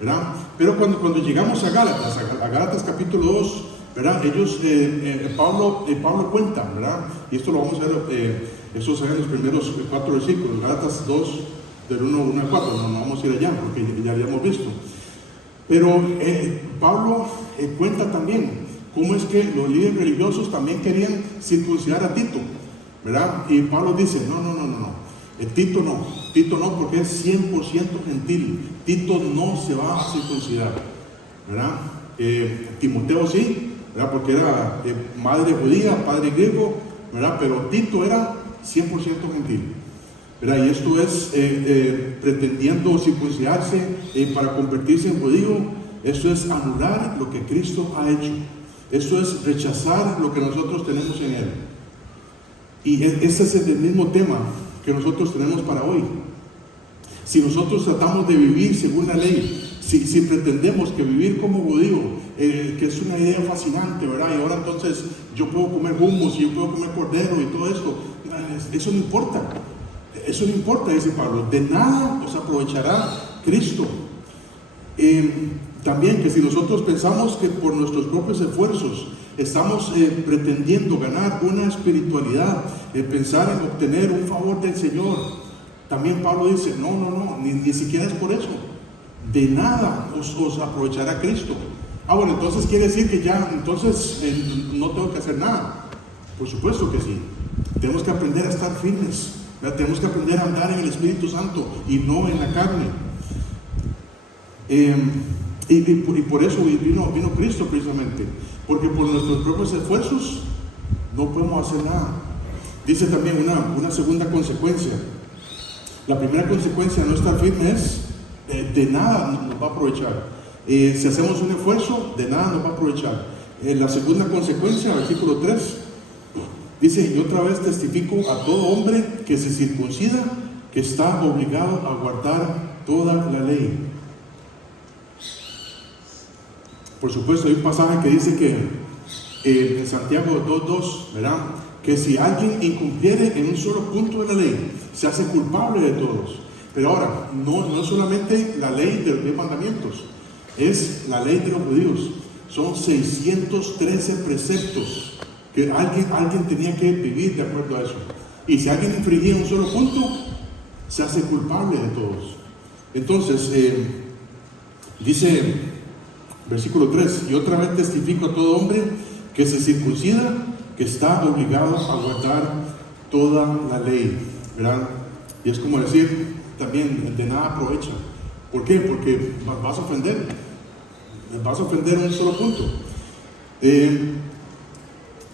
¿verdad? Pero cuando llegamos a Gálatas capítulo 2, ¿verdad? Ellos, Pablo cuenta, ¿verdad? Y esto lo vamos a ver, eso sale en los primeros 4 versículos, Gálatas 2, del 1 al 4, no vamos a ir allá porque ya habíamos visto. Pero Pablo cuenta también cómo es que los líderes religiosos también querían circuncidar a Tito, ¿verdad? Y Pablo dice, no, Tito no, porque es 100% gentil, Tito no se va a circuncidar, ¿verdad? Timoteo sí, ¿verdad? Porque era madre judía, padre griego, ¿verdad? Pero Tito era 100% gentil, ¿verdad? Y esto es pretendiendo circuncidarse para convertirse en judío. Esto es anular lo que Cristo ha hecho. Esto es rechazar lo que nosotros tenemos en Él. Y ese es el mismo tema que nosotros tenemos para hoy. Si nosotros tratamos de vivir según la ley, si pretendemos que vivir como judío, que es una idea fascinante, ¿verdad? Y ahora entonces yo puedo comer hummus y yo puedo comer cordero y todo esto. eso no importa. Eso no importa, dice Pablo. De nada os aprovechará Cristo. También que si nosotros pensamos que por nuestros propios esfuerzos estamos pretendiendo ganar una espiritualidad, pensar en obtener un favor del Señor, también Pablo dice, no, ni siquiera es por eso. De nada os aprovechará Cristo. Bueno, entonces quiere decir que ya, entonces no tengo que hacer nada. Por supuesto que sí. Tenemos que aprender a estar firmes. Tenemos que aprender a andar en el Espíritu Santo y no en la carne. Y por eso vino Cristo precisamente, porque por nuestros propios esfuerzos no podemos hacer nada. Dice también una segunda consecuencia. La primera consecuencia de no estar firme es de nada nos va a aprovechar. Si hacemos un esfuerzo, de nada nos va a aprovechar. La segunda consecuencia, versículo 3, dice: y otra vez testifico a todo hombre que se circuncida, que está obligado a guardar toda la ley. Por supuesto, hay un pasaje que dice que en Santiago 2:2, ¿verdad? Que si alguien incumpliere en un solo punto de la ley, se hace culpable de todos. Pero ahora, no es solamente la ley de los 10 mandamientos, es la ley de los judíos. Son 613 preceptos que alguien tenía que vivir de acuerdo a eso. Y si alguien infringía un solo punto, se hace culpable de todos. Entonces, dice versículo 3: y otra vez testifico a todo hombre que se circuncida, que está obligado a guardar toda la ley, ¿verdad? Y es como decir también, de nada aprovecha. ¿Por qué? Porque vas a ofender en un solo punto.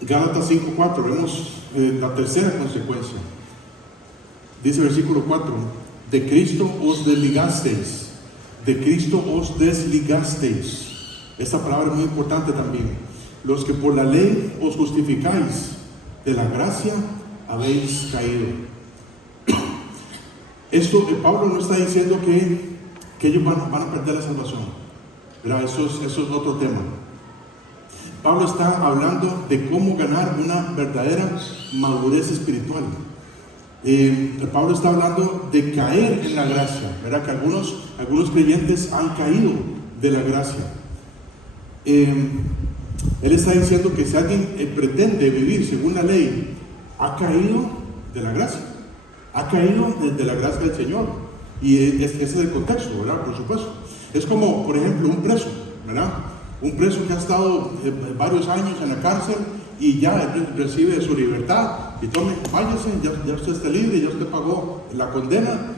Gálatas 5:4, vemos la tercera consecuencia. Dice versículo 4: de Cristo os desligasteis. De Cristo os desligasteis. Esta palabra es muy importante también. Los que por la ley os justificáis, de la gracia habéis caído. Esto, Pablo no está diciendo que ellos van a perder la salvación, ¿verdad? Eso es otro tema. Pablo está hablando de cómo ganar una verdadera madurez espiritual. Pablo está hablando de caer en la gracia, ¿verdad? Que algunos creyentes han caído de la gracia. Él está diciendo que si alguien pretende vivir según la ley, ha caído de la gracia, ha caído de la gracia del Señor. Y ese es el contexto, ¿verdad? Por supuesto. Es como, por ejemplo, un preso, ¿verdad? Un preso que ha estado varios años en la cárcel y ya recibe su libertad. Y tome, váyase, ya usted está libre, ya usted pagó la condena,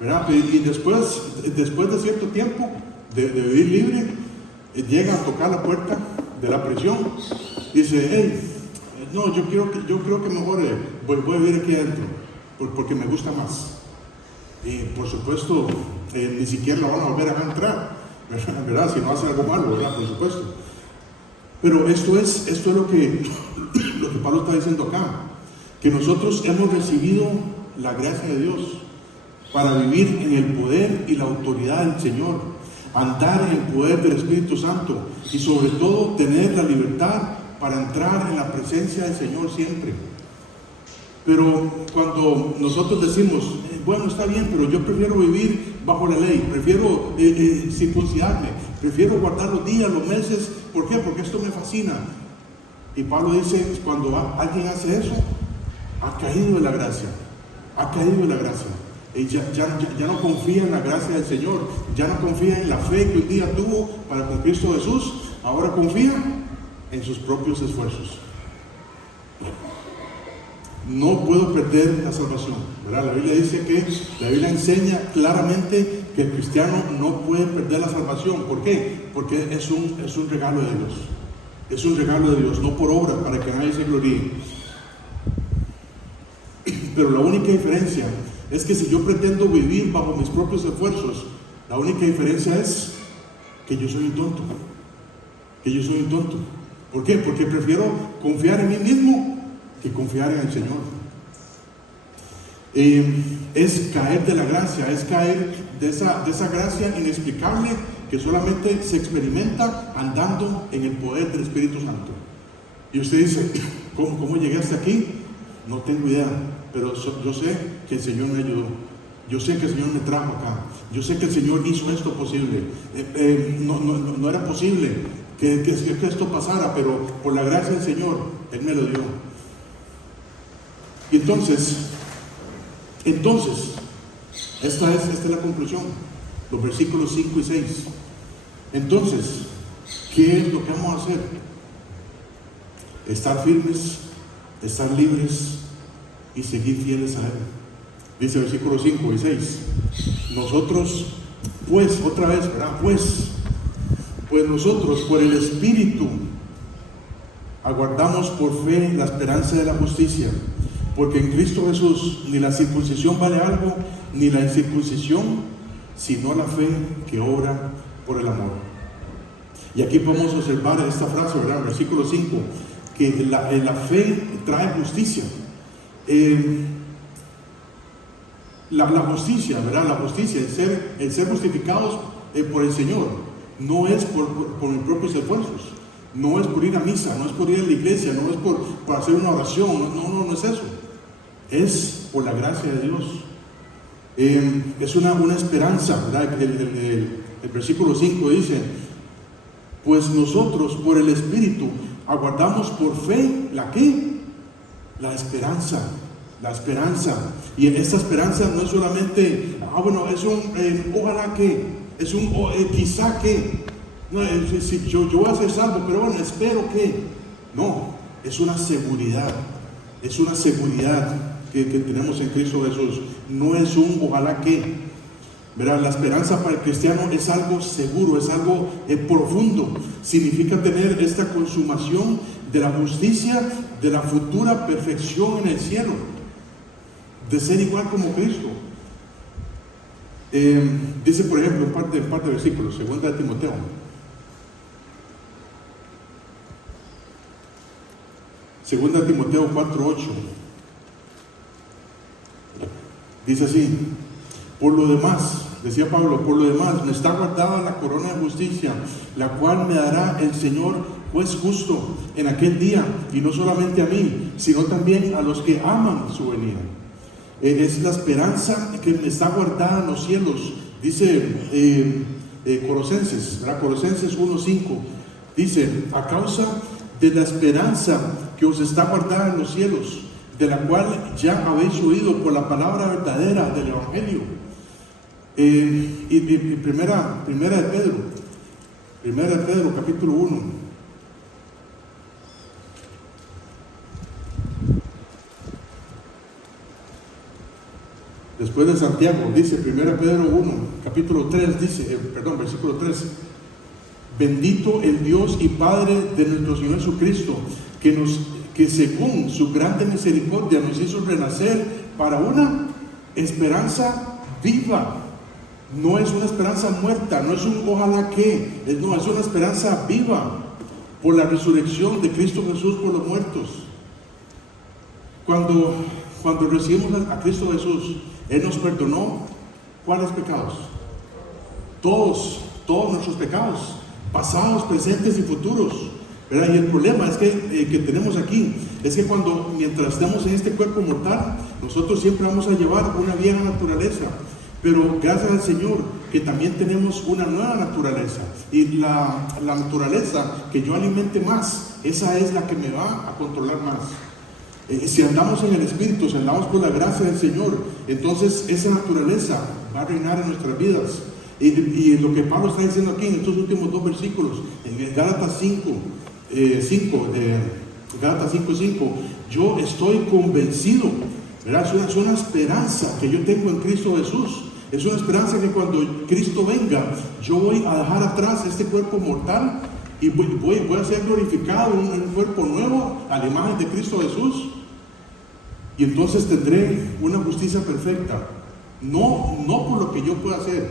¿verdad? Y después de cierto tiempo de vivir libre, llega a tocar la puerta de la prisión. Dice: hey, no, yo creo que mejor voy a vivir aquí adentro, porque me gusta más. Y por supuesto, ni siquiera lo van a volver a entrar, ¿verdad? Si no hace algo malo, ¿verdad? Por supuesto. Pero esto es lo que Pablo está diciendo acá, que nosotros hemos recibido la gracia de Dios para vivir en el poder y la autoridad del Señor, andar en el poder del Espíritu Santo y sobre todo tener la libertad para entrar en la presencia del Señor siempre. Pero cuando nosotros decimos, bueno, está bien, pero yo prefiero vivir bajo la ley, prefiero circuncidarme, prefiero guardar los días, los meses, ¿por qué? Porque esto me fascina. Y Pablo dice, cuando alguien hace eso, ha caído de la gracia, ha caído de la gracia. Y ya no confía en la gracia del Señor, ya no confía en la fe que un día tuvo para con Cristo Jesús, ahora confía en sus propios esfuerzos. No puedo perder la salvación, ¿verdad? La Biblia dice la Biblia enseña claramente que el cristiano no puede perder la salvación. ¿Por qué? Porque es un regalo de Dios. Es un regalo de Dios, no por obra, para que nadie se gloríe. Pero la única diferencia es que si yo pretendo vivir bajo mis propios esfuerzos, la única diferencia es que yo soy un tonto. Que yo soy un tonto. ¿Por qué? Porque prefiero confiar en mí mismo que confiar en el Señor. Es caer de la gracia, es caer de esa gracia inexplicable que solamente se experimenta andando en el poder del Espíritu Santo. Y usted dice, ¿cómo llegué hasta aquí? No tengo idea, pero yo sé que el Señor me ayudó. Yo sé que el Señor me trajo acá. Yo sé que el Señor hizo esto posible. No era posible que esto pasara, pero por la gracia del Señor, Él me lo dio. Y entonces, esta es la conclusión. Los versículos 5 y 6. Entonces, ¿qué es lo que vamos a hacer? Estar firmes, estar libres y seguir fieles a Él. Dice versículos 5 y 6. Nosotros, pues, otra vez, ¿verdad? Pues nosotros, por el Espíritu, aguardamos por fe la esperanza de la justicia. Porque en Cristo Jesús ni la circuncisión vale algo, ni la incircuncisión, sino la fe que obra por el amor. Y aquí podemos observar esta frase, ¿verdad? Versículo 5, que la fe trae justicia. La justicia, ¿verdad? La justicia, el ser justificados por el Señor, no es por mis propios esfuerzos, no es por ir a misa, no es por ir a la iglesia, no es por hacer una oración, no es eso. Es por la gracia de Dios. Es una esperanza, ¿verdad? El versículo 5 dice: pues nosotros por el Espíritu aguardamos por fe, ¿la qué? La esperanza. Y esta esperanza no es solamente, es un ojalá que, es un quizá que, no, yo voy a ser salvo, pero bueno, espero que. No, es una seguridad que tenemos en Cristo Jesús. No es un ojalá que. Verá, la esperanza para el cristiano es algo seguro, es algo profundo. Significa tener esta consumación de la justicia, de la futura perfección en el cielo, de ser igual como Cristo. Dice, por ejemplo, un par de versículos, 2 de Timoteo. Segunda de Timoteo 4:8. Dice así: por lo demás, decía Pablo, por lo demás me está guardada la corona de justicia, la cual me dará el Señor juez justo en aquel día, y no solamente a mí, sino también a los que aman su venida. Es la esperanza que me está guardada en los cielos. Dice Colosenses, ¿verdad? Colosenses 1:5. Dice: a causa de la esperanza que os está guardada en los cielos, de la cual ya habéis oído por la palabra verdadera del Evangelio. Y primera de Pedro, capítulo 1. Después de Santiago, dice 1 Pedro 1, capítulo 3, versículo 3. Bendito el Dios y Padre de nuestro Señor Jesucristo, que según su grande misericordia nos hizo renacer para una esperanza viva. No es una esperanza muerta, no es un ojalá que, es una esperanza viva por la resurrección de Cristo Jesús por los muertos. Cuando recibimos a Cristo Jesús, Él nos perdonó ¿cuáles pecados? Todos nuestros pecados, pasados, presentes y futuros, ¿verdad? Y el problema es que tenemos aquí es que mientras estemos en este cuerpo mortal, nosotros siempre vamos a llevar una vieja naturaleza. Pero gracias al Señor que también tenemos una nueva naturaleza. Y la naturaleza que yo alimente más, esa es la que me va a controlar más. Si andamos en el Espíritu, si andamos por la gracia del Señor, entonces esa naturaleza va a reinar en nuestras vidas. Y lo que Pablo está diciendo aquí en estos últimos dos versículos, en Gálatas 5:5, yo estoy convencido, ¿verdad? Es una esperanza que yo tengo en Cristo Jesús. Es una esperanza que cuando Cristo venga, yo voy a dejar atrás este cuerpo mortal y voy a ser glorificado en un cuerpo nuevo a la imagen de Cristo Jesús. Y entonces tendré una justicia perfecta, no por lo que yo pueda hacer,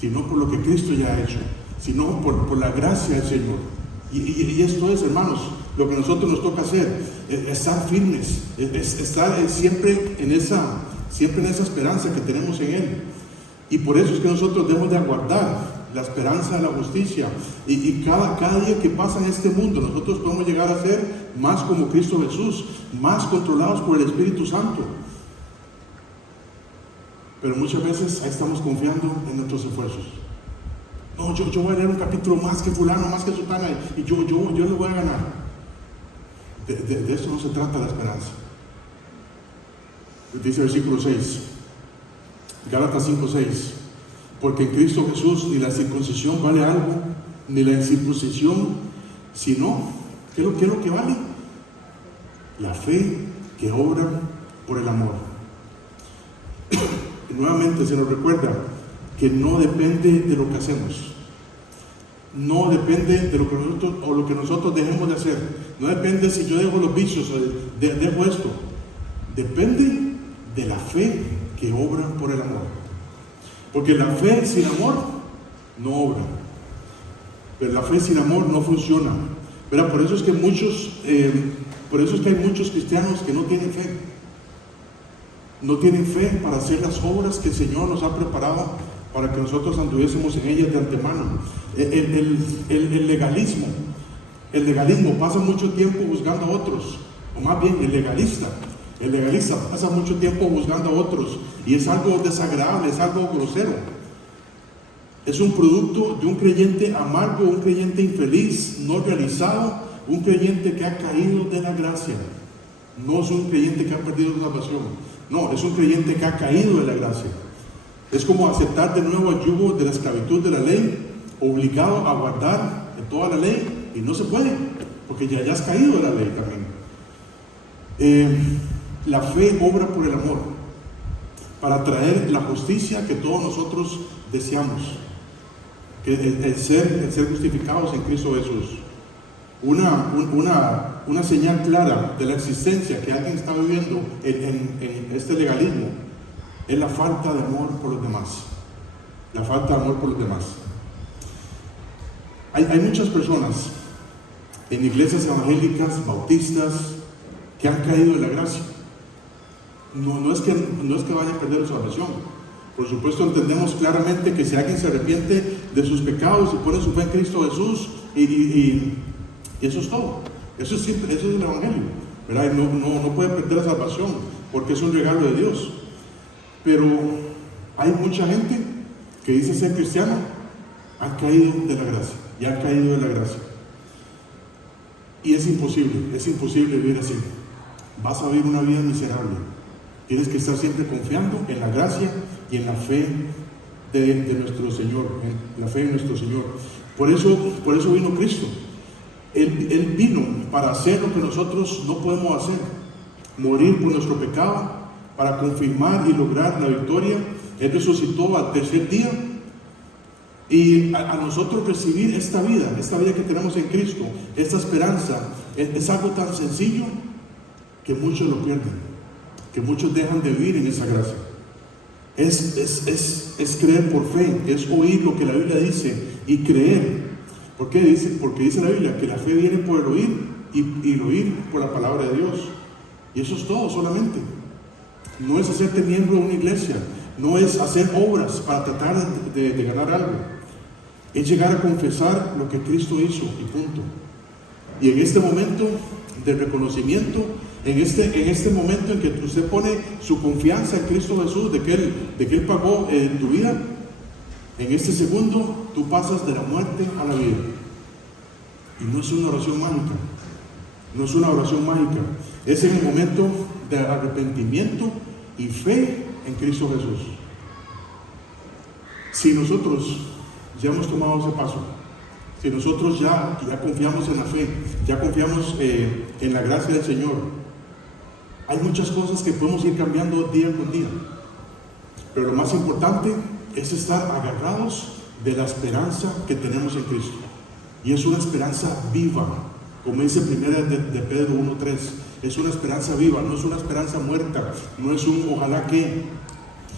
sino por lo que Cristo ya ha hecho, sino por la gracia del Señor. Y esto es, hermanos, lo que a nosotros nos toca hacer, es estar firmes, es estar siempre en esa esperanza que tenemos en Él. Y por eso es que nosotros debemos de aguardar la esperanza de la justicia. Y cada día que pasa en este mundo, nosotros podemos llegar a ser más como Cristo Jesús, más controlados por el Espíritu Santo. pero muchas veces ahí estamos confiando en nuestros esfuerzos. No, yo voy a leer un capítulo más que fulano, más que sutana, y yo le voy a ganar. De eso no se trata la esperanza. Dice el versículo 6, Gálatas 5:6, porque en Cristo Jesús ni la circuncisión vale algo, ni la incircuncisión, sino, ¿qué es lo que vale? La fe que obra por el amor. Nuevamente se nos recuerda que no depende de lo que hacemos, no depende de lo que nosotros dejemos de hacer, no depende si yo dejo los vicios o dejo esto, depende de la fe que obra por el amor, porque la fe sin amor no obra, pero la fe sin amor no funciona. Pero por eso es que hay muchos cristianos que no tienen fe. No tienen fe para hacer las obras que el Señor nos ha preparado para que nosotros anduviésemos en ellas de antemano. El legalismo pasa mucho tiempo juzgando a otros, o más bien el legalista pasa mucho tiempo juzgando a otros, y es algo desagradable, es algo grosero. Es un producto de un creyente amargo, un creyente infeliz, no realizado, un creyente que ha caído de la gracia. No es un creyente que ha perdido la salvación, no, es un creyente que ha caído de la gracia. Es como aceptar de nuevo el yugo de la esclavitud de la ley, obligado a guardar toda la ley, y no se puede, porque ya has caído de la ley también. La fe obra por el amor, para traer la justicia que todos nosotros deseamos, que el ser justificados en Cristo Jesús. Una señal clara de la existencia que alguien está viviendo en este legalismo es la falta de amor por los demás. La falta de amor por los demás. Hay muchas personas en iglesias evangélicas, bautistas, que han caído de la gracia. No es que vayan a perder su salvación. Por supuesto, entendemos claramente que si alguien se arrepiente de sus pecados y pone su fe en Cristo Jesús, y eso es todo. Eso es el Evangelio, ¿verdad? No puede perder la salvación porque es un regalo de Dios. Pero hay mucha gente que dice ser cristiano, han caído de la gracia, y han caído de la gracia. Y es imposible vivir así. Vas a vivir una vida miserable. Tienes que estar siempre confiando en la gracia y en la fe de nuestro Señor, en la fe en nuestro Señor. Por eso vino Cristo. Él vino para hacer lo que nosotros no podemos hacer, morir por nuestro pecado, para confirmar y lograr la victoria. Él resucitó al tercer día, y a nosotros recibir esta vida que tenemos en Cristo, esta esperanza, es algo tan sencillo que muchos lo pierden, que muchos dejan de vivir en esa gracia. Es creer por fe, es oír lo que la Biblia dice y creer. ¿Por qué dice? Porque dice la Biblia que la fe viene por el oír, y el oír por la palabra de Dios. Y eso es todo solamente. No es hacerte miembro de una iglesia, no es hacer obras para tratar de ganar algo. Es llegar a confesar lo que Cristo hizo, y punto. Y en este momento de reconocimiento, en este momento en que usted pone su confianza en Cristo Jesús, de que Él pagó tu vida, en este segundo tú pasas de la muerte a la vida. Y no es una oración mágica, no es una oración mágica, es en el momento de arrepentimiento y fe en Cristo Jesús. Si nosotros ya hemos tomado ese paso, si nosotros ya confiamos en la fe, ya confiamos en la gracia del Señor, hay muchas cosas que podemos ir cambiando día con día, pero lo más importante es estar agarrados de la esperanza que tenemos en Cristo. Y es una esperanza viva, como dice 1 de Pedro 1:3. Es una esperanza viva, no es una esperanza muerta, no es un ojalá que.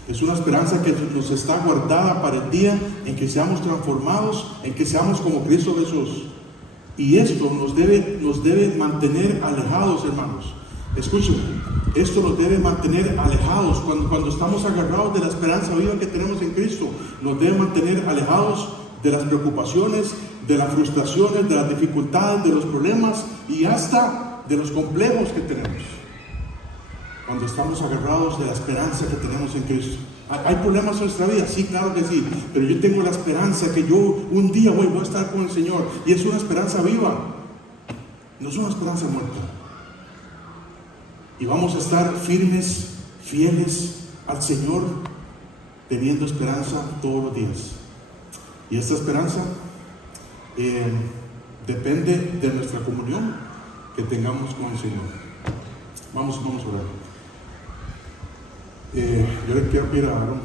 Es una esperanza que nos está guardada para el día en que seamos transformados, en que seamos como Cristo Jesús. Y esto nos debe mantener alejados, hermanos. Escuchen, esto nos debe mantener alejados cuando estamos agarrados de la esperanza viva que tenemos en Cristo. Nos debe mantener alejados de las preocupaciones, de las frustraciones, de las dificultades, de los problemas y hasta de los complejos que tenemos. Cuando estamos agarrados de la esperanza que tenemos en Cristo. ¿Hay problemas en nuestra vida? Sí, claro que sí, pero yo tengo la esperanza que yo un día voy a estar con el Señor, y es una esperanza viva, no es una esperanza muerta. Y vamos a estar firmes, fieles al Señor, teniendo esperanza todos los días. Y esta esperanza depende de nuestra comunión que tengamos con el Señor. Vamos a orar. Yo le quiero pedir a Aaron